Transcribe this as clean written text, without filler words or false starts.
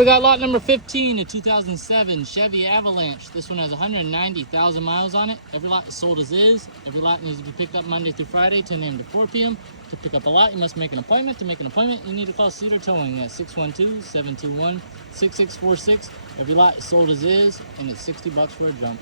We got lot number 15, a 2007 Chevy Avalanche. This one has 190,000 miles on it. Every lot is sold as is. Every lot needs to be picked up Monday through Friday, 10 a.m. to 4 p.m. To pick up a lot, you must make an appointment. To make an appointment, you need to call Cedar Towing at 612-721-6646. Every lot is sold as is, and it's $60 for a jump.